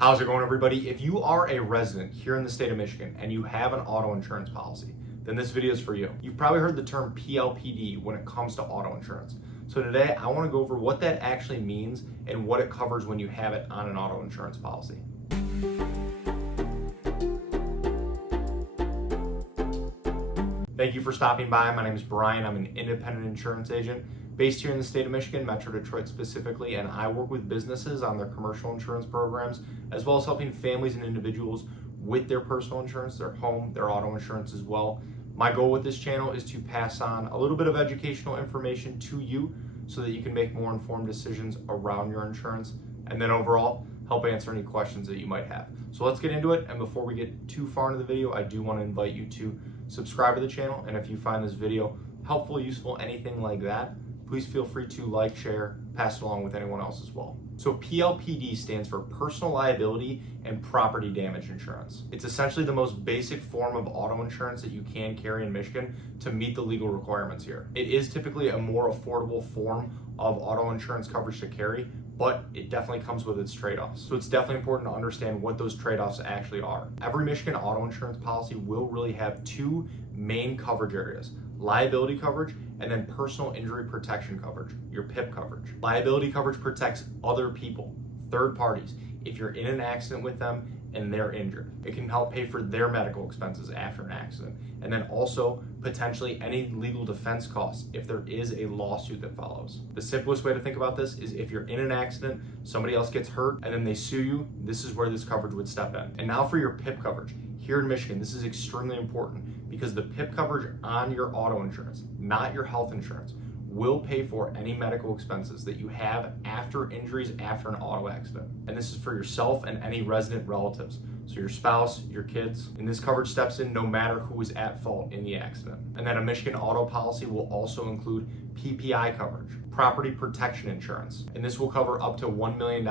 How's it going, everybody? If you are a resident here in the state of Michigan and you have an auto insurance policy, then this video is for you. You've probably heard the term PLPD when it comes to auto insurance. So today I want to go over what that actually means and what it covers when you have it on an auto insurance policy. Thank you for stopping by. My name is Brian. I'm an independent insurance agent based here in the state of Michigan, Metro Detroit specifically, and I work with businesses on their commercial insurance programs, as well as helping families and individuals with their personal insurance, their home, their auto insurance as well. My goal with this channel is to pass on a little bit of educational information to you so that you can make more informed decisions around your insurance, and then overall, help answer any questions that you might have. So let's get into it, and before we get too far into the video, I do want to invite you to subscribe to the channel, and if you find this video helpful, useful, anything like that, please feel free to like, share, pass it along with anyone else as well. So PLPD stands for Personal Liability and Property Damage Insurance. It's essentially the most basic form of auto insurance that you can carry in Michigan to meet the legal requirements here. It is typically a more affordable form of auto insurance coverage to carry, but it definitely comes with its trade-offs. So it's definitely important to understand what those trade-offs actually are. Every Michigan auto insurance policy will really have two main coverage areas: liability coverage and then personal injury protection coverage, your PIP coverage. Liability coverage protects other people, third parties, if you're in an accident with them and they're injured. It can help pay for their medical expenses after an accident, and then also potentially any legal defense costs if there is a lawsuit that follows. The simplest way to think about this is if you're in an accident, somebody else gets hurt, and then they sue you, this is where this coverage would step in. And now for your PIP coverage. Here in Michigan, this is extremely important because the PIP coverage on your auto insurance, not your health insurance, will pay for any medical expenses that you have after injuries after an auto accident. And this is for yourself and any resident relatives. So your spouse, your kids, and this coverage steps in no matter who is at fault in the accident. And then a Michigan auto policy will also include PPI coverage, property protection insurance. And this will cover up to $1 million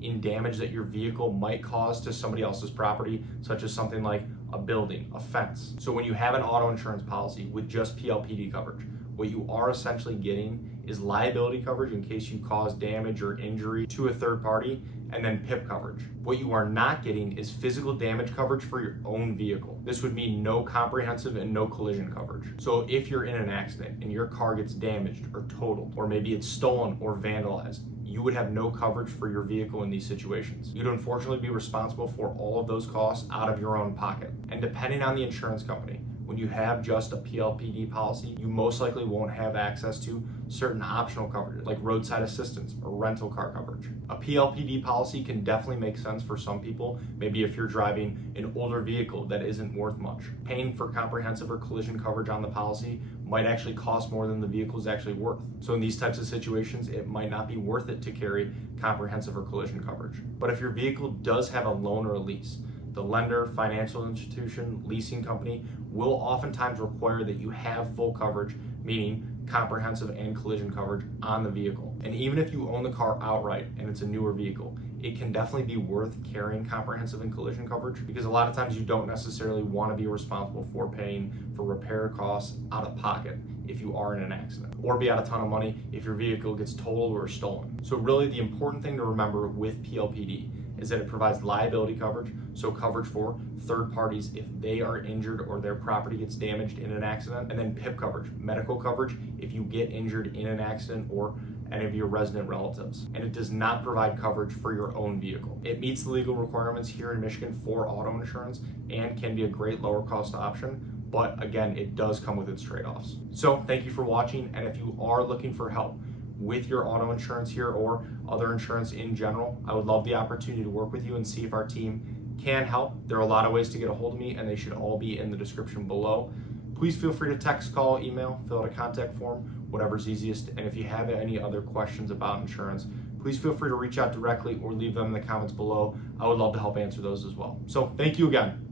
in damage that your vehicle might cause to somebody else's property, such as something like a building, a fence. So when you have an auto insurance policy with just PLPD coverage, what you are essentially getting is liability coverage in case you cause damage or injury to a third party, and then PIP coverage. What you are not getting is physical damage coverage for your own vehicle. This would mean no comprehensive and no collision coverage. So if you're in an accident and your car gets damaged or totaled, or maybe it's stolen or vandalized, you would have no coverage for your vehicle in these situations. You'd unfortunately be responsible for all of those costs out of your own pocket. And depending on the insurance company, when you have just a PLPD policy, you most likely won't have access to certain optional coverages like roadside assistance or rental car coverage. A PLPD policy can definitely make sense for some people, maybe if you're driving an older vehicle that isn't worth much. Paying for comprehensive or collision coverage on the policy might actually cost more than the vehicle is actually worth. So in these types of situations, it might not be worth it to carry comprehensive or collision coverage. But if your vehicle does have a loan or a lease, the lender, financial institution, leasing company will oftentimes require that you have full coverage, meaning comprehensive and collision coverage on the vehicle. And even if you own the car outright and it's a newer vehicle, it can definitely be worth carrying comprehensive and collision coverage because a lot of times you don't necessarily want to be responsible for paying for repair costs out of pocket if you are in an accident, or be out a ton of money if your vehicle gets totaled or stolen. So really the important thing to remember with PLPD is that it provides liability coverage, so coverage for third parties if they are injured or their property gets damaged in an accident, and then PIP coverage, medical coverage if you get injured in an accident or any of your resident relatives. And it does not provide coverage for your own vehicle. It meets the legal requirements here in Michigan for auto insurance and can be a great lower cost option, but again, it does come with its trade-offs. So thank you for watching, and if you are looking for help with your auto insurance here or other insurance in general, I would love the opportunity to work with you and see if our team can help. There are a lot of ways to get a hold of me, and they should all be in the description below. Please feel free to text, call, email, fill out a contact form, whatever's easiest. And if you have any other questions about insurance, please feel free to reach out directly or leave them in the comments below. I would love to help answer those as well. So thank you again.